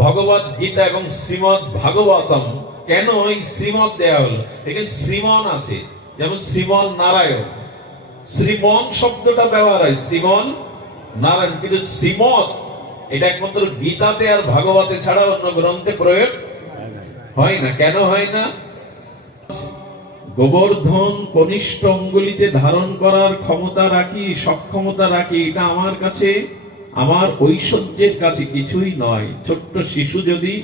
ভগবত গীতা এবং শ্রীমদ ভাগবতম কেন ওই শ্রীমদ দেয়া হলো? এখানে শ্রীমন আছে, যেমন শ্রীমন নারায়ণ। শ্রীমন শব্দটা ব্যবহার হয়, শ্রীমন নারায়ণ। কিন্তু শ্রীমদ এটা একমাত্র গীতাতে আর ভাগবতে ছাড়া অন্য গ্রন্থে প্রয়োগ হয় না। কেন হয় না? গোবর্ধন কনিষ্ঠ অঙ্গুলিতে ধারণ করার ক্ষমতা রাখি, সক্ষমতা রাখি, এটা আমার কাছে আমার ঐশ্বর্যের কাছে কিছুই নয়। ছোট্ট শিশু যদি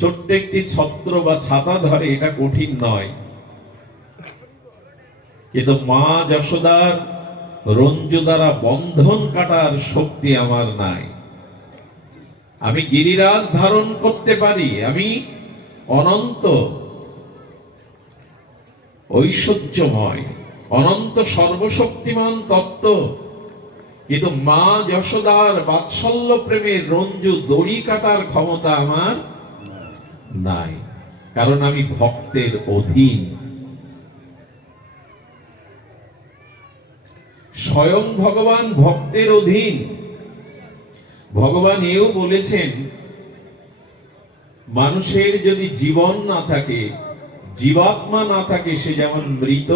ছোট্ট একটি ছত্র বা ছাতা ধরে, এটা কঠিন নয়। কিন্তু মা যশোদার রঞ্জু দ্বারা বন্ধন কাটার শক্তি আমার নাই। আমি গিরিরাজ ধারণ করতে পারি, আমি অনন্ত ঐশ্বর্যময়, অনন্ত সর্বশক্তিমান তত্ত্ব কিন্তু মা যশোদার বাৎসল্য প্রেমের রঞ্জু দড়ি কাটার ক্ষমতা আমার নাই। কারণ আমি ভক্তের অধীন। স্বয়ং ভগবান ভক্তের অধীন। ভগবান এও বলেছেন, মানুষের যদি জীবন না থাকে, জীবাত্মা না থাকে, সে যেমন মৃত,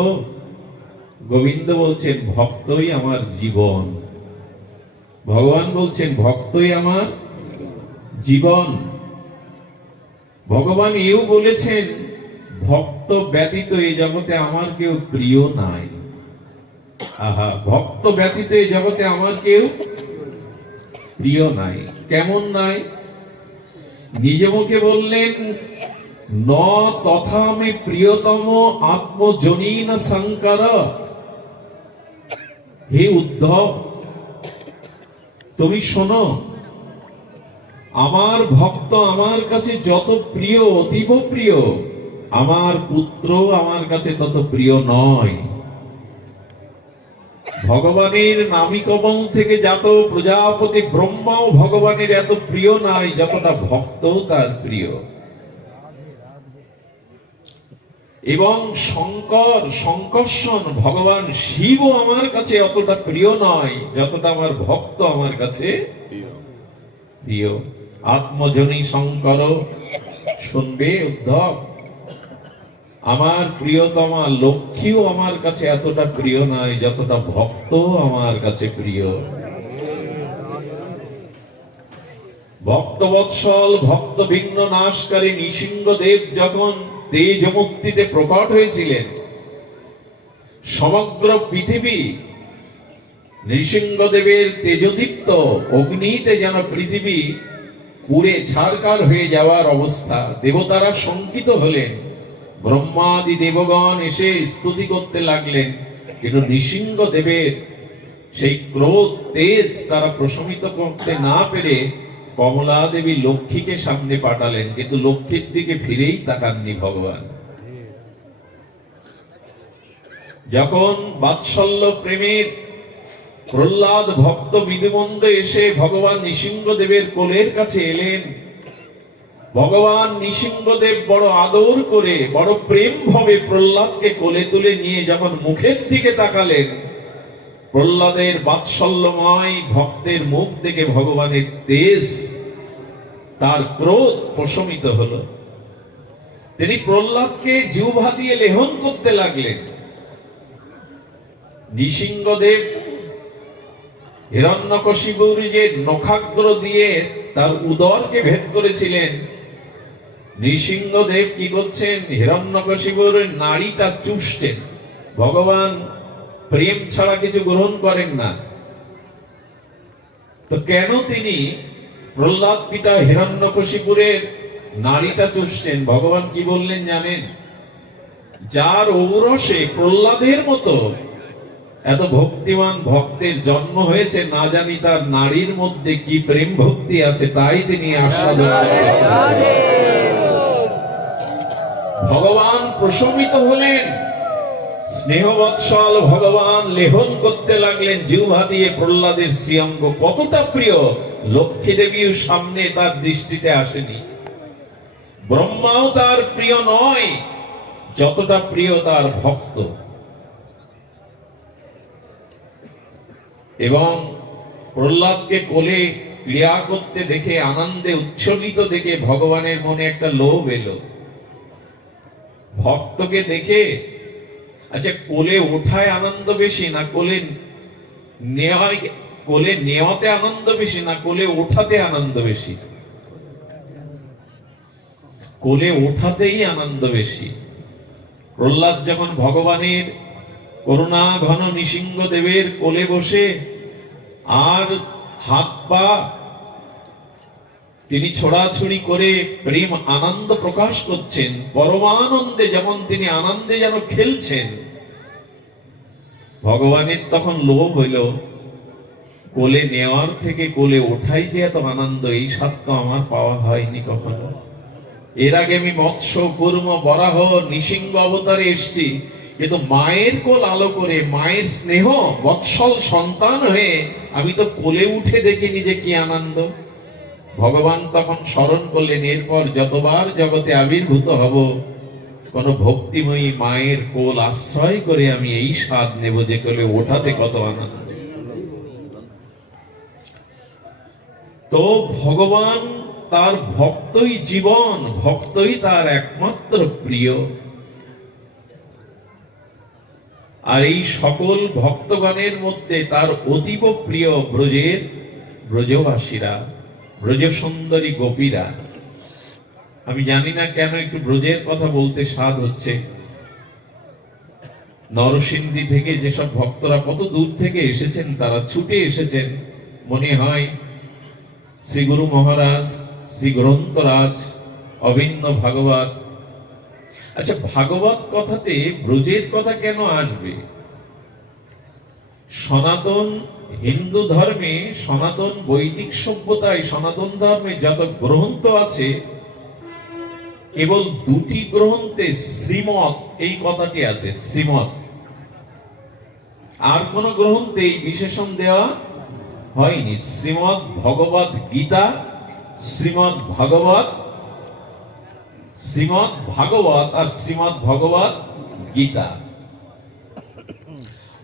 গোবিন্দ বলছেন, ভক্তই আমার জীবন। ভগবান বলছেন, ভক্তই আমার জীবন। ভগবান এও বলেছেন, ভক্ত ব্যতীত এই জগতে আমার কেউ প্রিয় নাই। আহা, ভক্ত ব্যতীত এই জগতে আমার কেউ প্রিয় নাই। কেমন নাই? নিজ মুখে বললেন, ন তথা আমি প্রিয়তম আত্মজনীন শঙ্কর। হে উদ্ধব তুমি শোনো, আমার ভক্ত আমার কাছে যত প্রিয়, অতীব প্রিয়, আমার পুত্র আমার কাছে তত প্রিয় নয়। ভগবানের নামিকবং থেকে যত প্রজাপতি ব্রহ্মাও ভগবানের এত প্রিয় নাই, যতটা ভক্ত তার প্রিয়। এবং শঙ্কর শঙ্কর্ষণ ভগবান শিবও আমার কাছে অতটা প্রিয় নয় যতটা আমার ভক্ত আমার কাছে প্রিয়। আত্মজনী শঙ্কর শুনবে উদ্ধব? আমার প্রিয়তমা লক্ষ্মীও আমার কাছে এতটা প্রিয় নয় যতটা ভক্ত আমার কাছে প্রিয়। ভক্তবৎসল ভক্ত ভিন্ন নাশকারী নৃসিংহদেব যখন তেজমূর্তিতে প্রকট হয়েছিলেন। সমগ্র পৃথিবী নৃসিংহদেবের তেজদীপ্ত অগ্নিতে যেন পৃথিবী পুড়ে ছারকার হয়ে যাওয়ার অবস্থা, দেবতারা শঙ্কিত হলেন। ব্রহ্মাদি দেবগণ এসে স্তুতি করতে লাগলেন, কিন্তু নৃসিংহ দেবের সেই ক্রোধ, তেজ তারা প্রশমিত করতে না পেরে কমলা দেবী লক্ষ্মীকে সামনে পাঠালেন, কিন্তু লক্ষ্মীর দিকে ফিরেই তাকাননি ভগবান। যখন বাৎসল্য প্রেমের প্রহ্লাদ ভক্ত বিধিমন্দ এসে ভগবান নৃসিংহদেবের কোলের কাছে এলেন, ভগবান নৃসিংহদেব বড় আদর করে, বড় প্রেম ভাবে প্রহ্লাদকে কোলে তুলে নিয়ে যখন মুখের দিকে তাকালেন প্রহ্লাদের বাৎসল্যময় ভক্তের মুখ দেখে ভগবানের তেজ তার ক্রোধ প্রশমিত হল। তিনি প্রহ্লাদকে জিহ্বা দিয়ে লেহন করতে লাগলেন। নৃসিংহদেব হিরণ্যকশিপুর যে নখাগ্র দিয়ে তার উদরকে ভেদ করেছিলেন, নৃসিংহদেব কি করছেন? হিরণ্যকশিপুর নারীটা চুষছেন। ভগবান প্রেম ছাড়া কিছু গ্রহণ করেন না। তো কেন তিনি প্রহ্লাদ পিতা হিরণ্যকশিপুরের নারীটা চুষছেন? ভগবান কি বললেন জানেন? যার ঔরসে প্রহ্লাদের মতো এত ভক্তিমান ভক্তের জন্ম হয়েছে না জানি তার নারীর মধ্যে কি প্রেম ভক্তি আছে তাই তিনি আস্বাদন ভগবান প্রশমিত হলেন। স্নেহবৎসল ভগবান লেহন করতে লাগলেন জিহ্বা দিয়ে প্রহ্লাদের শ্রীঅঙ্গ। কতটা প্রিয়? লক্ষ্মী দেবীর সামনে তার দৃষ্টিতে আসেনি। ব্রহ্মাও তার প্রিয় নয়, যতটা প্রিয় তার ভক্ত। এবং প্রহ্লাদকে কোলে ক্রিয়া করতে দেখে, আনন্দে উচ্ছ্বলিত দেখে ভগবানের মনে একটা লোভ এলো। ভক্তকে দেখে আচ্ছা কোলে ওঠায় আনন্দ বেশি না কোলে নেওয়ায়, কোলে নেওয়াতে আনন্দ বেশি না কোলে ওঠাতে আনন্দ বেশি? কোলে ওঠাতেই আনন্দ বেশি। প্রহ্লাদ যখন ভগবানের করুণা ঘন নৃসিংহ দেবের কোলে বসে আর হাত পা তিনি ছোড়াছুড়ি করে প্রেম আনন্দ প্রকাশ করছেন, পরমানন্দে যেমন তিনি আনন্দে যেন খেলছেন। ভগবানের তখন লোভ হইল, কোলে নেওয়ার থেকে কোলে ওঠাই যে এত আনন্দ, এই স্বাদ তো আমার পাওয়া হয়নি কখনো। এর আগে আমি মৎস্য, কুর্ম, বরাহ, নৃসিংহ অবতারে এসছি, কিন্তু মায়ের কোল আলো করে, মায়ের স্নেহ, বৎসল সন্তান হয়ে আমি তো কোলে উঠে দেখিনি যে কি আনন্দ। ভগবান তখন স্মরণ করলেন, এরপর যতবার জগতে আবির্ভূত হব, কোন ভক্তিময়ী মায়ের কোল আশ্রয় করে আমি এই স্বাদ নেব যে কোলে ওঠাতে কত আনন্দ। তো ভগবান তার ভক্তই জীবন, ভক্তই তার একমাত্র প্রিয়। আর এই সকল ভক্তগণের মধ্যে তার অতীব প্রিয় ব্রজের ব্রজবাসীরা। ব্রজ সুন্দরী গোপীরা। আমি জানি না কেন একটু ব্রজের কথা বলতে স্বাদ হচ্ছে। নরসিংদী থেকে যেসব ভক্তরা কত দূর থেকে এসেছেন, তারা ছুটে এসেছেন। মনে হয় শ্রী গুরু মহারাজ শ্রী গ্রন্থরাজ অভিন্ন ভাগবত। আচ্ছা ভাগবত কথাতে ব্রজের কথা কেন আসবে? সনাতন হিন্দু ধর্মে সনাতন বৈদিক সভ্যতায় সনাতন ধর্মে যত গ্রন্থ আছে, কেবল দুটি গ্রন্থে শ্রীমত এই কথাটি আছে শ্রীমত আর কোন গ্রন্থে বিশেষণ দেওয়া হয়নি। শ্রীমদ ভগবত গীতা শ্রীমদ ভাগবত শ্রীমদ ভাগবত আর শ্রীমদ ভগবত গীতা।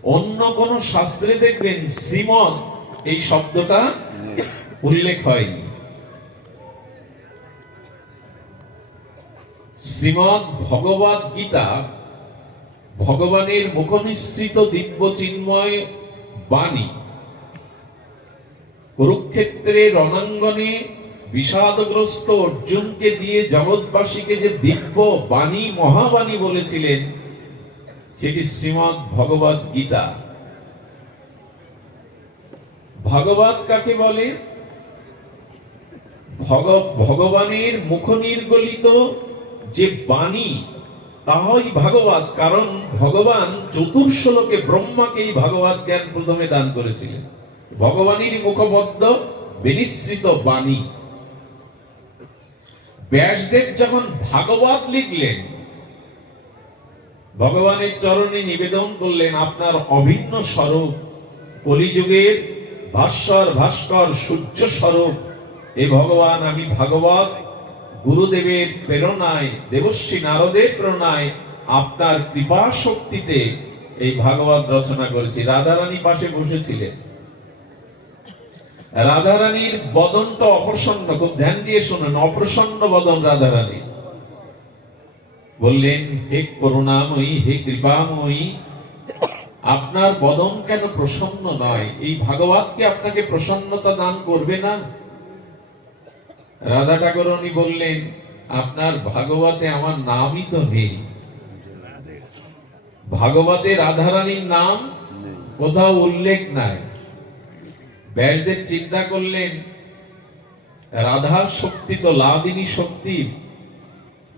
অন্য কোন শাস্ত্রে দেখবেন শ্রীমদ এই শব্দটা উল্লেখ হয়নি। শ্রীমদ ভগবত গীতা ভগবানের মুখনিসৃত দিব্য চিন্ময় বাণী কুরুক্ষেত্রে রণাঙ্গনে বিষাদগ্রস্ত অর্জুনকে দিয়ে জগৎবাসীকে যে দিব্য বাণী মহাবাণী বলেছিলেন সেটি শ্রীমদ ভগবত গীতা। ভগবত কাকে বলে? ভগবানের মুখ নির্গলিত যে বাণী, তাহাই ভাগবত। কারণ ভগবান চতুর্শলোকে ব্রহ্মাকে এই ভাগবত জ্ঞান প্রথমে দান করেছিলেন। ভগবানের মুখবদ্ধ বিনিশ্রিত বাণী। ব্যাসদেব যখন ভাগবত লিখলেন ভগবানের চরণে নিবেদন করলেন, আপনার অভিন্ন স্বরূপ, কলিযুগের ভাস্কর ভাস্কর সূর্য স্বরূপ এ ভগবান, আমি ভাগবত, গুরুদেবের প্রেরণায়, দেবশ্রী নারদের প্রেরণায় আপনার কৃপা শক্তিতে এই ভাগবত রচনা করেছি। রাধারানী পাশে বসেছিলেন। রাধারানীর বদনটা অপ্রসন্ন, খুব ধ্যান দিয়ে শুনুন, অপ্রসন্ন বদন রাধারানী বললেন, হে করুণাময়ী, হে কৃপাময়ী, আপনার বদন কেন প্রসন্ন নয়? এই ভাগবতকে আপনাকে প্রসন্নতা দান করবে না? রাধা ঠাকুরনী বললেন, আপনার ভাগবতে আমার নামই তো নেই। ভাগবতে রাধারানীর নাম কোথাও উল্লেখ নাই। ব্যাসদেব চিন্তা করলেন রাধার শক্তি তো লাদিনী শক্তি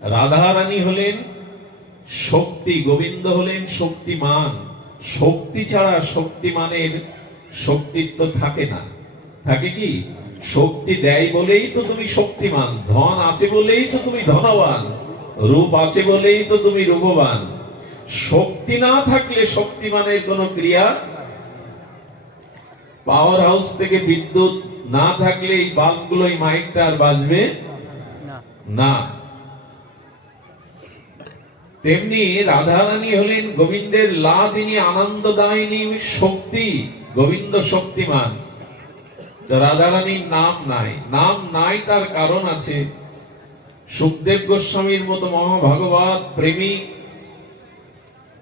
রাধারানী হলেন শক্তি গোবিন্দ হলেন শক্তিমান। শক্তি ছাড়া শক্তিমানের শক্তিত্ব থাকে না। থাকে কি? শক্তি দেয় বলেই তো তুমি শক্তিমান। ধন আছে বলেই তো তুমি ধনবান। রূপ আছে বলেই তো তুমি রূপবান। শক্তি না থাকলে শক্তিমানের কোনো ক্রিয়া পাওয়ার হাউস থেকে বিদ্যুৎ না থাকলে এই বাল্বগুলো এই মাইকটা আর বাজবে না। তেমনি রাধারানী হলেন গোবিন্দের লা লাদিনী আনন্দদায়িনী শক্তি, গোবিন্দ শক্তিমান। রাধারানীর নাম নাই। নাম নাই তার কারণ আছে সুখদেব গোস্বামীর মতো মহাভাগবত প্রেমী।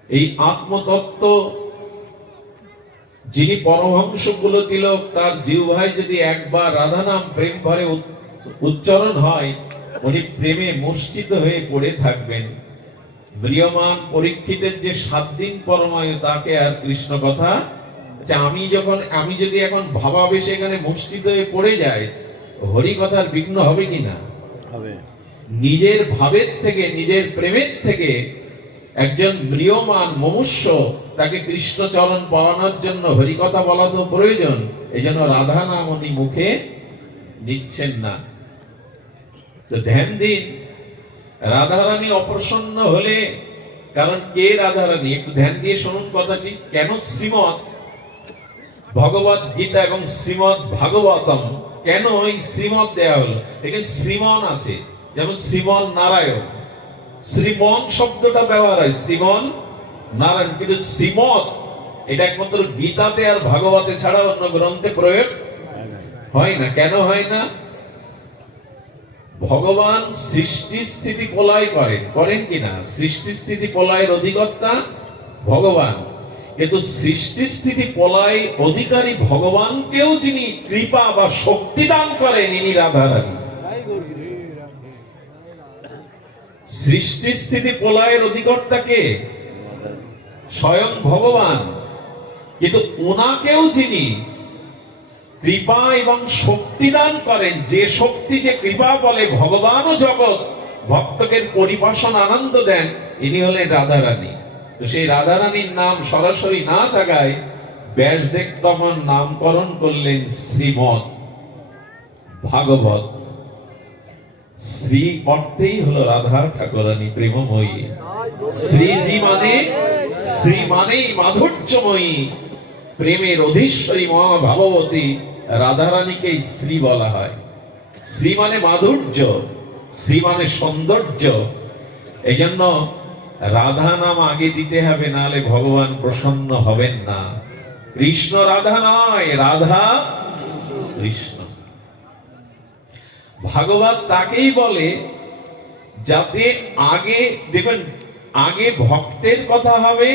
এই আত্মতত্ত্ব যিনি পরমহংস তিলক, তার জিহ্বায় যদি একবার রাধা নাম প্রেম ভরে উচ্চারণ হয়, উনি প্রেমে মূর্ছিত হয়ে পড়ে থাকবেন। ম্রিয়মান পরীক্ষিতের যে সাত দিন পরমায়ু তাকে আর কৃষ্ণ কথা যে আমি যখন আমি যদি এখন ভাবাবেশে এখানে মূর্ছিত হয়ে পড়ে যাই হরি কথার বিঘ্ন হবে কিনা হবে। নিজের ভাবের থেকে নিজের প্রেমের থেকে একজন ম্রিয়মান মনুষ্য তাকে কৃষ্ণচরণ পড়ানোর জন্য হরিকথা বলা তো প্রয়োজন এই জন্য রাধা নাম উনি মুখে নিচ্ছেন না। তো ধ্যান দিন রাধারানী অপ্রসন্ন হলে, কারণ কে রাধারানী? একটু ধ্যান দিয়ে শুনুন কথাটি। কেন শ্রীমৎ ভগবত গীতা এবং শ্রীমৎ ভাগবতম, কেন ওই শ্রীমৎ দেয়া হলো? এখানে শ্রীমন আছে, যেমন শ্রীমন নারায়ণ। শ্রীমন শব্দটা ব্যবহার হয় শ্রীমন নারায়ণ। কিন্তু শ্রীমৎ, এটা একমাত্র গীতাতে আর ভাগবতে ছাড়া অন্য গ্রন্থে প্রয়োগ হয় না। কেন হয় না? ভগবান সৃষ্টি স্থিতি প্রলয় করেন। করেন কিনা? সৃষ্টি স্থিতি প্রলয়ের অধিকর্তা ভগবান। কিন্তু সৃষ্টি স্থিতি প্রলয় অধিকারী ভগবানকেও যিনি কৃপা বা শক্তি দান করেন, ইনি রাধারানী। সৃষ্টি স্থিতি প্রলয়ের অধিকর্তাকে স্বয়ং ভগবান। কিন্তু ওনাকেও যিনি কৃপা এবং শক্তি দান করেন। যে শক্তি যে কৃপা বলে ভগবান ও জগৎ ভক্তকে পরিপাশন আনন্দ দেন, ইনি হলেন রাধারানী। তো সেই রাধারানীর নাম সরাসরি না থাকায় ব্যাসদেব তখন নামকরণ করলেন শ্রীমৎ ভাগবত। শ্রী অর্থেই হলো রাধা ঠাকুরানী প্রেমময়ী। শ্রীজি মানে শ্রী মানেই মাধুর্যময়ী। প্রেমের অধীশ্বরী মহা ভাববতী রাধারানীকেই শ্রী বলা হয়। শ্রী মানে মাধুর্য, শ্রী মানে সৌন্দর্য। এই জন্য রাধা নাম আগে দিতে হবে নাহলে ভগবান প্রসন্ন হবেন না। কৃষ্ণ রাধা নয়, রাধা কৃষ্ণ। ভাগবত তাকেই বলে, যাতে আগে, দেখবেন, আগে ভক্তের কথা হবে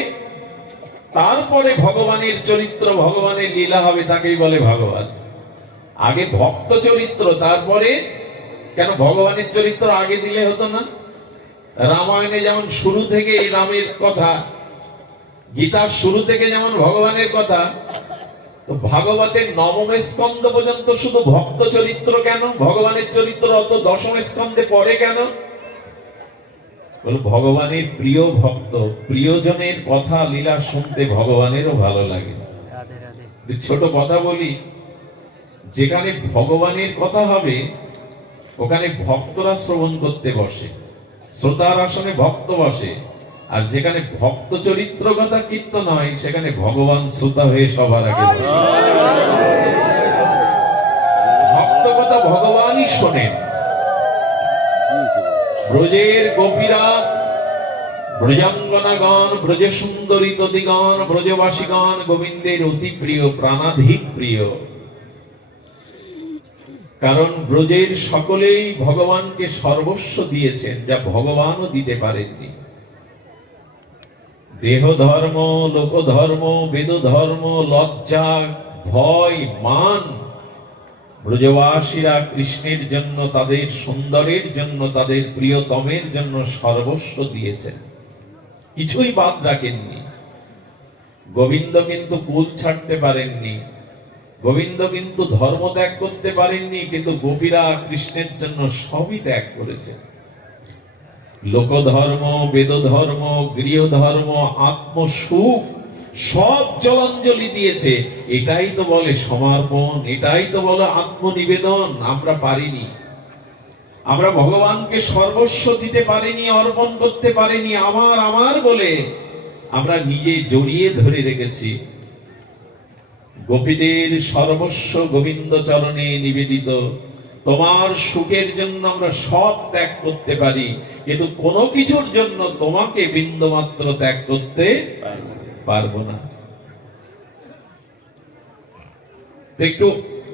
তারপরে ভগবানের চরিত্র, ভগবানের লীলা হবে, তাকেই বলে ভগবান। আগে ভক্ত চরিত্র, তারপরে কেন ভগবানের চরিত্র আগে দিলে হতো না? রামায়ণে যেমন শুরু থেকে রামের কথা, গীতার শুরু থেকে যেমন ভগবানের কথা ভাগবতের নবম স্কন্ধ পর্যন্ত শুধু ভক্ত চরিত্র কেন? ভগবানের চরিত্র অত দশম স্কন্ধে পড়ে কেন? ভগবানের প্রিয় ভক্ত প্রিয়জনের কথা লীলা শুনতে ভগবানেরও ভালো লাগে। ছোট কথা বলি যেখানে ভগবানের কথা হবে ওখানে ভক্তরা শ্রবণ করতে বসে শ্রোতার আসনে ভক্ত বসে আর যেখানে ভক্ত চরিত্র কথা কীর্তন হয় সেখানে ভগবান শ্রোতা হয়ে সবার আগে ভক্ত কথা ভগবানই শোনেন। ব্রজের গোপীরা, ব্রজাঙ্গনাগণ ব্রজ সুন্দরী তদিগণ, ব্রজবাসীগণ, গোবিন্দের অতি প্রিয়, প্রাণাধিক প্রিয়। কারণ ব্রজের সকলেই ভগবানকে সর্বস্ব দিয়েছেন, যা ভগবানও দিতে পারেননি। দেহ ধর্ম লোক ধর্ম বেদ ধর্ম লজ্জা, ভয়, মান ব্রজবাসীরা কৃষ্ণের জন্য, তাদের সুন্দরের জন্য, তাদের প্রিয়তমের জন্য সর্বস্ব দিয়েছেন। কিছুই বাদ রাখেননি। গোবিন্দ কিন্তু কুল ছাড়তে পারেননি। গোবিন্দ কিন্তু ধর্ম ত্যাগ করতে পারেননি, কিন্তু গোপীরা কৃষ্ণের জন্য সবই ত্যাগ করেছেন। লোকধর্ম বেদ ধর্ম গৃহ ধর্ম আত্মসুখ সব জলাঞ্জলি দিয়েছে। এটাই তো বলে সমর্পণ, এটাই তো বলে আত্মনিবেদন। আমরা পারিনি। আমরা ভগবানকে সর্বস্ব দিতে পারিনি, অর্পণ করতে পারিনি, আমার আমার বলে আমরা নিজে জড়িয়ে ধরে রেখেছি। গোপীদের সর্বস্ব গোবিন্দ চরণে নিবেদিত। তোমার সুখের জন্য আমরা সব ত্যাগ করতে পারি, কিন্তু কোনো কিছুর জন্য তোমাকে বিন্দুমাত্র ত্যাগ করতে পারব না। একটু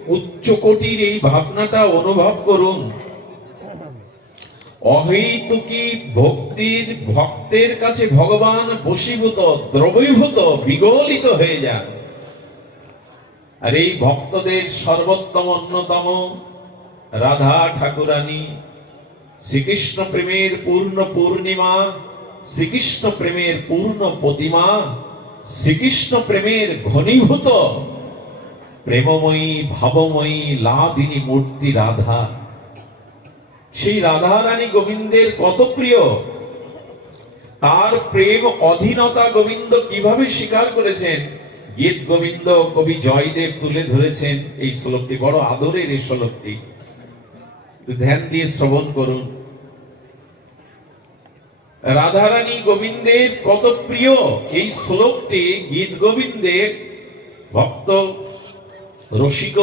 উচ্চ কোটির এই ভাবনাটা অনুভব করুন। অহৈতুকী ভক্তির ভক্তের কাছে ভগবান বশীভূত, দ্রবীভূত, বিগলিত হয়ে যান। আর এই ভক্তদের সর্বোত্তম, অন্যতম রাধা ঠাকুরানী, শ্রীকৃষ্ণ প্রেমের পূর্ণ পূর্ণিমা, শ্রীকৃষ্ণ প্রেমের পূর্ণ প্রতিমা শ্রীকৃষ্ণ প্রেমের ঘনীভূত, প্রেমময়ী, ভাবময়ী লাদিনী মূর্তি রাধা। সেই রাধা রানী গোবিন্দের কত প্রিয়? তার প্রেম অধীনতা গোবিন্দ কীভাবে স্বীকার করেছেন? গীত গোবিন্দ, কবি জয়দেব তুলে ধরেছেন এই শ্লোকটি। বড় আদরের এই শ্লোকটি। ধ্যান দিয়ে শ্রবণ করুন। রাধারানী গোবিন্দের কত প্রিয়? এই শ্লোকটি গীত গোবিন্দের ভক্ত, রসিক,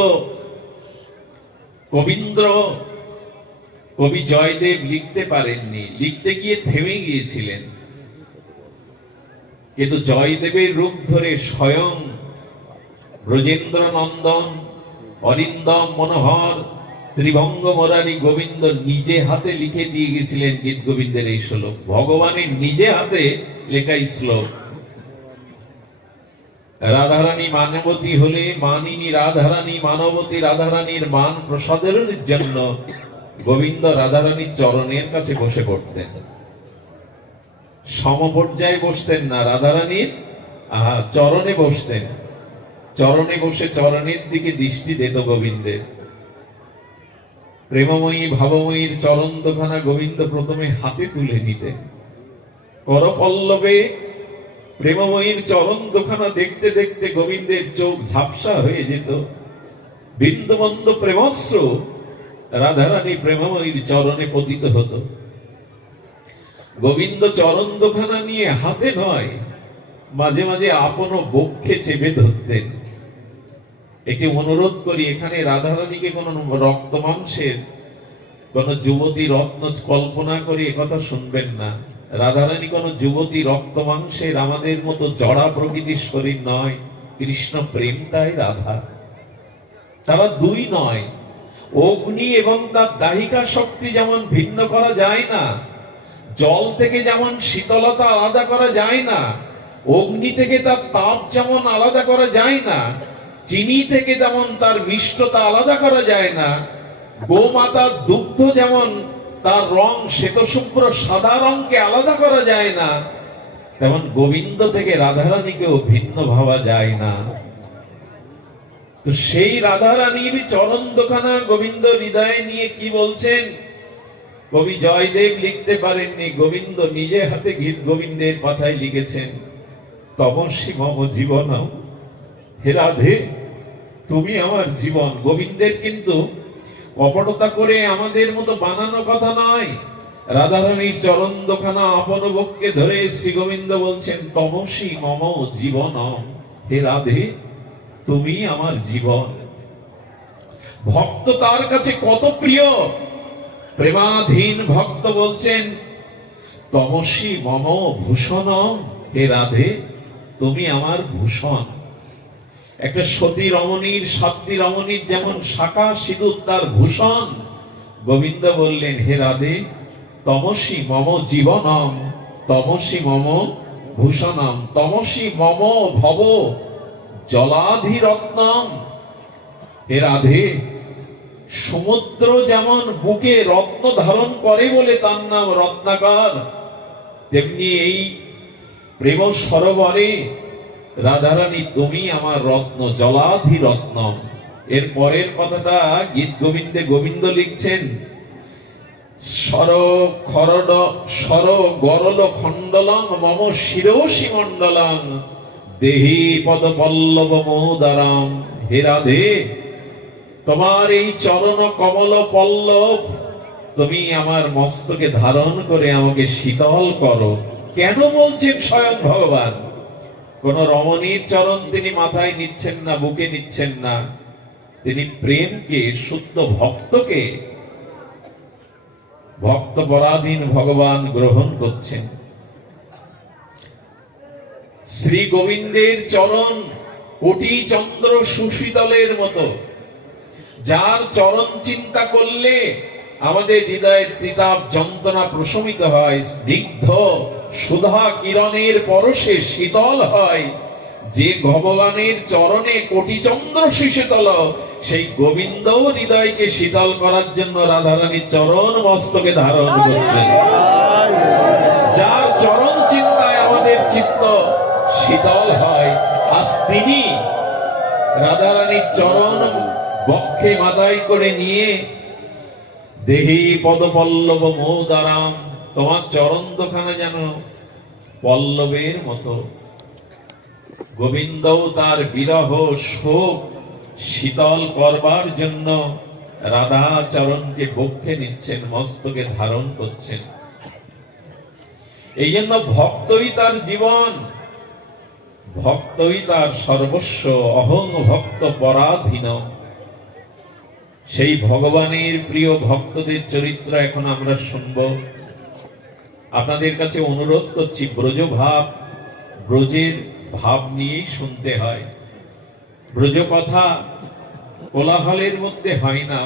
কবীন্দ্র, কবি জয়দেব লিখতে পারেননি। লিখতে গিয়ে থেমে গিয়েছিলেন। কিন্তু জয়দেবের রূপ ধরে স্বয়ং ব্রজেন্দ্র নন্দন অরিন্দম মনোহর ত্রিভঙ্গ মোরারি গোবিন্দ নিজে হাতে লিখে দিয়ে গেছিলেন গীত গোবিন্দের এই শ্লোক। ভগবানের নিজে হাতে লেখা শ্লোক। রাধারানী মানবতী হলে মানিনী, রাধারানী মানবতী, রাধারানীর মান প্রসাদের জন্য গোবিন্দ রাধারানীর চরণের কাছে বসে পড়তেন। সমপর্যায়ে বসতেন না রাধারানীর চরণে বসতেন। চরণে বসে চরণের দিকে দৃষ্টি দিত গোবিন্দের। প্রেমময়ী ভাবময়ীর চরণ দোখানা গোবিন্দ প্রথমে হাতে তুলে নিতেন। করপল্লবে প্রেমময়ীর চরণ দোখানা দেখতে দেখতে গোবিন্দের চোখ ঝাপসা হয়ে যেত। বিন্দুবন্দ প্রেমস্র রাধারানী প্রেমময়ীর চরণে পতিত হতো। গোবিন্দ চরণ দোখানা নিয়ে হাতে নয়, মাঝে মাঝে আপন বক্ষে চেপে ধরতেন। একটি অনুরোধ করি, এখানে রাধারানীকে কোন রক্ত মাংসের কোন যুবতী রত্ন কল্পনা করে একথা শুনবেন না। রাধারানী কোন যুবতী রক্ত মাংসের আমাদের মতো জড়া প্রকৃতির শরীর নয়, কৃষ্ণ প্রেমটাই রাধা। তারা দুই নয়, অগ্নি এবং তার দাহিকা শক্তি যেমন ভিন্ন করা যায় না, জল থেকে যেমন শীতলতা আলাদা করা যায় না, অগ্নি থেকে তার তাপ যেমন আলাদা করা যায় না চিনি থেকে যেমন তার মিষ্টতা আলাদা করা যায় না গোমাতার দুগ্ধ যেমন তার রং শ্বেতশুভ্র সাদা রংকে আলাদা করা যায় না, তেমন গোবিন্দ থেকে রাধারানীকেও ভিন্ন ভাবা যায় না। তো সেই রাধারানীর চরণ দোকানা গোবিন্দ হৃদয়ে নিয়ে কি বলছেন? কবি জয়দেব লিখতে পারেননি, গোবিন্দ নিজে হাতে গীত গোবিন্দের কথায় লিখেছেন তমসী মম জীবন হে রাধে। তুমি আমার জীবন। গোবিন্দের কিন্তু কপটতা করে আমাদের মতো বানানো কথা নয়। রাধারানীর চরণ দোখানা আপন বক্ষে ধরে শ্রী গোবিন্দ বলছেন, তমসী মম জীবন, হে রাধে, তুমি আমার জীবন। ভক্ত তার কাছে কত প্রিয়? প্রেমাধীন ভক্ত বলছেন, তমসী মম ভূষণ, হে রাধে, তুমি আমার ভূষণ। একটা সতী রমণীর সতী রমণীর যেমন শাখা সিঁদুর তার ভূষণ। গোবিন্দ বললেন, হে রাধে, তমসী মম জীবনম, তমসী মম ভূষণম, তমসী মম ভব জলাধিরত্নম। হে রাধে, সমুদ্র যেমন বুকে রত্ন ধারণ করে বলে তার নাম রত্নাকার, তেমনি এই প্রেম সরোবরে রাধারানী, তুমি আমার রত্ন, জলাধি রত্ন। এর পরের কথাটা গীত গোবিন্দে গোবিন্দ লিখছেন সর খরড সর গরল খণ্ডলং, মম শিরোশি মণ্ডলং, দেহি পদ পল্লব মোদারাম। হে রাধে, তোমার এই চরণ কমল পল্লব, তুমি আমার মস্তকে ধারণ করে আমাকে শীতল করো। কেন বলছেন স্বয়ং ভগবান? কোন রমণীর চরণ তিনি মাথায় নিচ্ছেন না, বুকে নিচ্ছেন না। তিনি প্রেমকে, শুদ্ধ ভক্তকে ভক্ত পরাধীন ভগবান গ্রহণ করছেন। শ্রী গোবিন্দের চরণ কোটি চন্দ্র সুশীতলের মতো। যার চরণ চিন্তা করলে আমাদের হৃদয়ের তিতাব যন্ত্রণা প্রশমিত হয়, স্নিগ্ধ। সুধা কিরণের পরশে শীতল হয়। যে ভগবানের চরণে কোটি চন্দ্র শীতল সেই গোবিন্দ হৃদয়কে শীতল করার জন্য রাধারানীর চরণ মস্তকে ধারণ করছেন যার চরণ চিন্তায় আমাদের চিত্ত শীতল হয়, আজ তিনি রাধারানীর চরণ বক্ষে মাথায় করে নিয়ে দেহি পদপল্লব মৌদারাম তোমার চরণ দোকানে যেন পল্লবের মতো গোবিন্দ তার বিরহ শোক শীতল করবার জন্য রাধা চরণকে বক্ষে নিচ্ছেন, মস্তকে ধারণ করছেন। এই জন্য ভক্তই তার জীবন, ভক্তই তার সর্বস্ব, অহং ভক্ত পরাধীন। সেই ভগবানের প্রিয় ভক্তদের চরিত্র এখন আমরা শুনব। আপনাদের কাছে অনুরোধ করছি ব্রজ ভাব ব্রজের ভাব নিয়েই শুনতে হয়। ব্রজ কথা কোলাহলের মধ্যে হয় না।